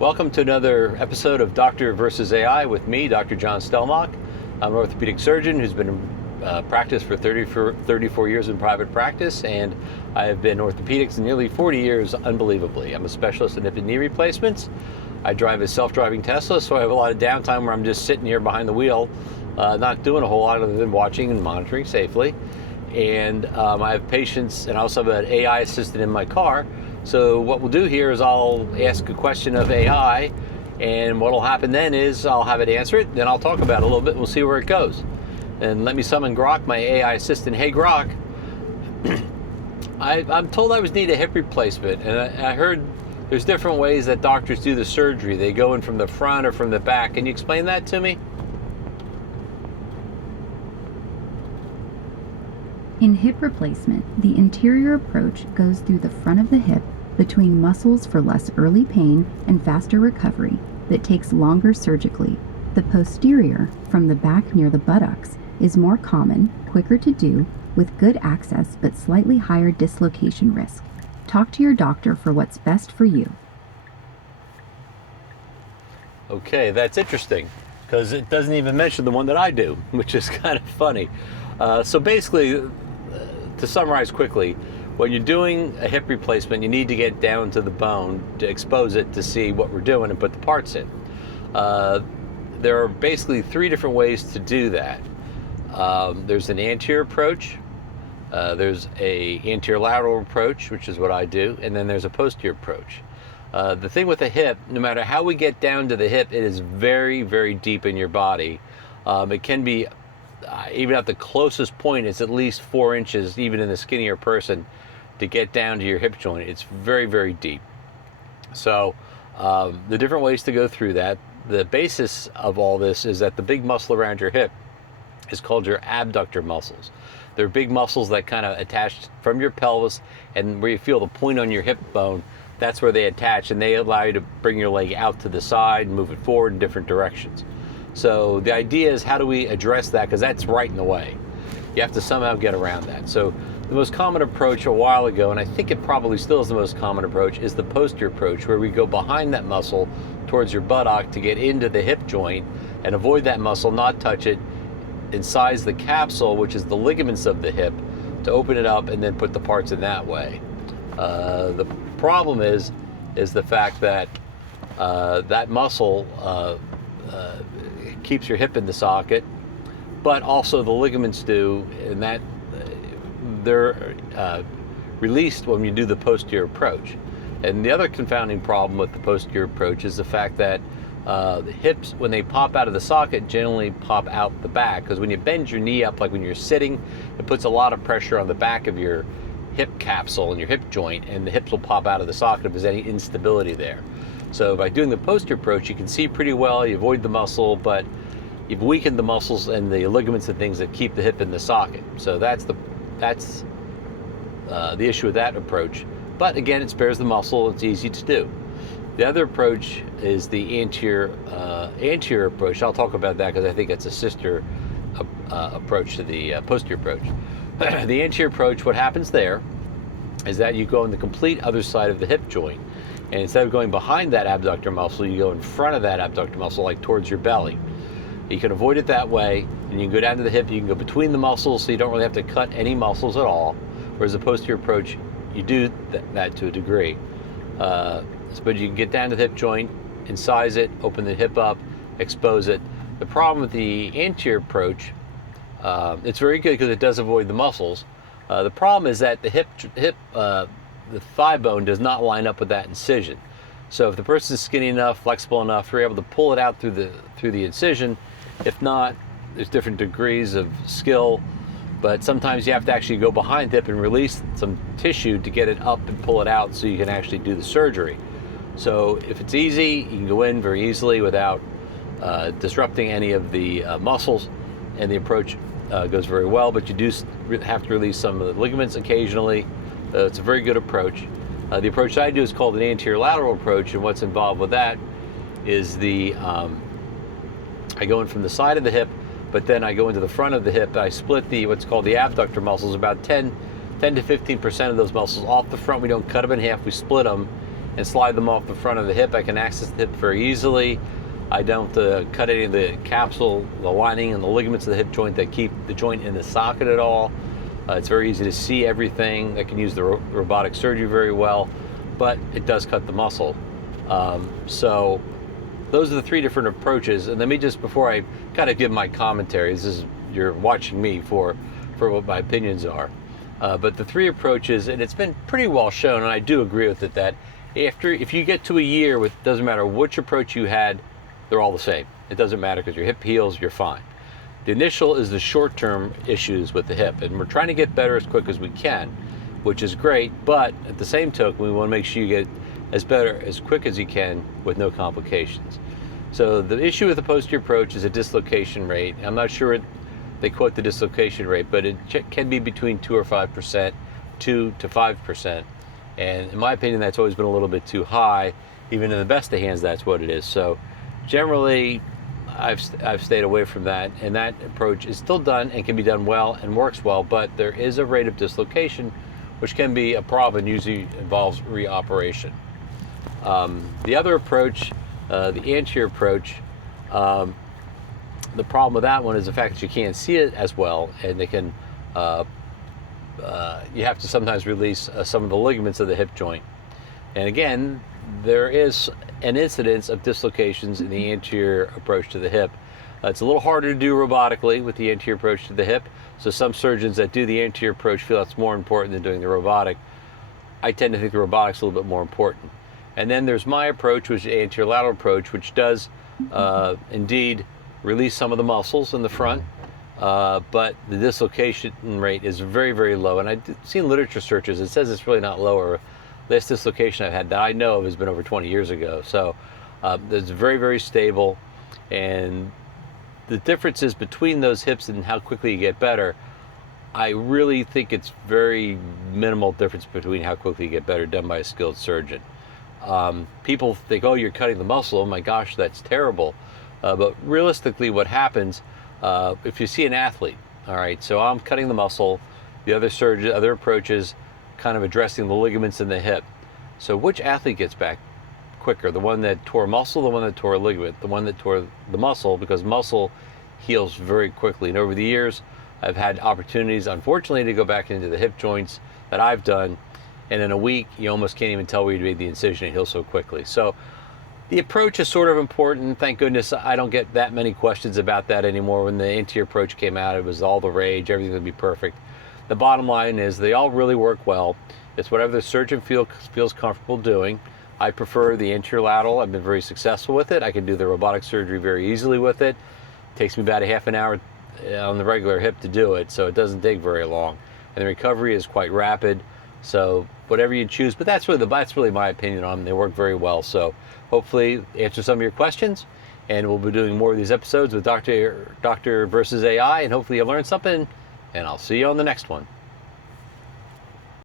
Welcome to another episode of Doctor versus AI with me, Dr. John Stelmach. I'm an orthopedic surgeon who's been in practice for 34 years in private practice, and I have been in orthopedics in nearly 40 years, unbelievably. I'm a specialist in hip and knee replacements. I drive a self-driving Tesla, so I have a lot of downtime where I'm just sitting here behind the wheel, not doing a whole lot other than watching and monitoring safely. And I have patients, and I also have an AI assistant in my car. So what we'll do here is I'll ask a question of AI, and what will happen then is I'll have it answer it, then I'll talk about it a little bit, and we'll see where it goes. And let me summon Grok, my AI assistant. Hey Grok, I'm told I need a hip replacement, and I heard there's different ways that doctors do the surgery. They go in from the front or from the back. Can you explain that to me? In hip replacement, the anterior approach goes through the front of the hip between muscles for less early pain and faster recovery that takes longer surgically. The posterior, from the back near the buttocks, is more common, quicker to do, with good access but slightly higher dislocation risk. Talk to your doctor for what's best for you. Okay, that's interesting, because it doesn't even mention the one that I do, which is kind of funny. So basically, to summarize quickly, when you're doing a hip replacement, you need to get down to the bone to expose it to see what we're doing and put the parts in. There are basically three different ways to do that. There's an anterior approach, there's a anterior lateral approach, which is what I do, and then there's a posterior approach. The thing with the hip, no matter how we get down to the hip, it is very, very deep in your body. It can be even at the closest point, it's at least 4 inches, even in a skinnier person, to get down to your hip joint. It's very, very deep. So the different ways to go through that, the basis of all this is that the big muscle around your hip is called your abductor muscles. They're big muscles that kind of attach from your pelvis, and where you feel the point on your hip bone, that's where they attach, and they allow you to bring your leg out to the side and move it forward in different directions. So the idea is, how do we address that? Because that's right in the way. You have to somehow get around that. So the most common approach a while ago, and I think it probably still is the most common approach, is the posterior approach, where we go behind that muscle towards your buttock to get into the hip joint and avoid that muscle, not touch it, incise the capsule, which is the ligaments of the hip, to open it up and then put the parts in that way. The problem is the fact that that muscle keeps your hip in the socket, but also the ligaments do, and that they're released when you do the posterior approach. And the other confounding problem with the posterior approach is the fact that the hips, when they pop out of the socket, generally pop out the back, because when you bend your knee up, like when you're sitting, it puts a lot of pressure on the back of your hip capsule and your hip joint, and the hips will pop out of the socket if there's any instability there. So by doing the posterior approach, you can see pretty well, you avoid the muscle, but you've weakened the muscles and the ligaments and things that keep the hip in the socket. So that's the issue with that approach. But again, it spares the muscle, it's easy to do. The other approach is the anterior approach. I'll talk about that because I think it's a sister approach to the posterior approach. The anterior approach, what happens there is that you go on the complete other side of the hip joint. And instead of going behind that abductor muscle, you go in front of that abductor muscle, like towards your belly. You can avoid it that way, and you can go down to the hip, you can go between the muscles, so you don't really have to cut any muscles at all. Whereas the posterior approach, you do that to a degree. But you can get down to the hip joint, incise it, open the hip up, expose it. The problem with the anterior approach, it's very good because it does avoid the muscles. The problem is that the thigh bone does not line up with that incision. So if the person is skinny enough, flexible enough, you're able to pull it out through the incision. If not, there's different degrees of skill, but sometimes you have to actually go behind the hip and release some tissue to get it up and pull it out so you can actually do the surgery. So if it's easy, you can go in very easily without disrupting any of the muscles, and the approach goes very well, but you do have to release some of the ligaments occasionally. It's a very good approach. The approach I do is called an anterior lateral approach, and what's involved with that is I go in from the side of the hip, but then I go into the front of the hip. I split what's called the abductor muscles, about 10 to 15% of those muscles off the front. We don't cut them in half, we split them, and slide them off the front of the hip. I can access the hip very easily. I don't cut any of the capsule, the lining, and the ligaments of the hip joint that keep the joint in the socket at all. It's very easy to see everything. I can use the robotic surgery very well, but it does cut the muscle. So those are the three different approaches. And let me just, before I kind of give my commentary, you're watching me for what my opinions are. But the three approaches, and it's been pretty well shown, and I do agree with it, that if you get to a year with, doesn't matter which approach you had, they're all the same. It doesn't matter because your hip heals, you're fine. The initial is the short-term issues with the hip, and we're trying to get better as quick as we can, which is great, but at the same token, we want to make sure you get as better as quick as you can with no complications. So the issue with the posterior approach is a dislocation rate. I'm not sure they quote the dislocation rate, but it can be between 2 or 5%, 2 to 5%. And in my opinion, that's always been a little bit too high. Even in the best of hands, that's what it is. So generally, I've stayed away from that, and that approach is still done and can be done well and works well, but there is a rate of dislocation which can be a problem, usually involves reoperation. The other approach, the anterior approach, the problem with that one is the fact that you can't see it as well, and they can you have to sometimes release some of the ligaments of the hip joint. And again, there is an incidence of dislocations in the anterior approach to the hip. It's a little harder to do robotically with the anterior approach to the hip, so some surgeons that do the anterior approach feel that's more important than doing the robotic. I tend to think the robotic's a little bit more important. And then there's my approach, which is the anterior lateral approach, which does indeed release some of the muscles in the front, but the dislocation rate is very, very low. And I've seen literature searches, it says it's really not lower. Last dislocation I've had that I know of has been over 20 years ago. So it's very, very stable. And the differences between those hips and how quickly you get better, I really think it's very minimal difference between how quickly you get better done by a skilled surgeon. People think, oh, you're cutting the muscle. Oh my gosh, that's terrible. But realistically, what happens, if you see an athlete, all right, so I'm cutting the muscle, the other approaches, kind of addressing the ligaments in the hip. So which athlete gets back quicker? The one that tore muscle, the one that tore ligament? The one that tore the muscle, because muscle heals very quickly. And over the years, I've had opportunities, unfortunately, to go back into the hip joints that I've done, and in a week, you almost can't even tell where you made the incision. It heals so quickly. So the approach is sort of important. Thank goodness I don't get that many questions about that anymore. When the anterior approach came out, it was all the rage, everything would be perfect. The bottom line is they all really work well. It's whatever the surgeon feels comfortable doing. I prefer the anterior lateral. I've been very successful with it. I can do the robotic surgery very easily with it. It takes me about a half an hour on the regular hip to do it, so it doesn't take very long. And the recovery is quite rapid. So whatever you choose, but that's really my opinion on them. They work very well. So hopefully answer some of your questions, and we'll be doing more of these episodes with Doctor versus AI, and hopefully you'll learn something, and I'll see you on the next one.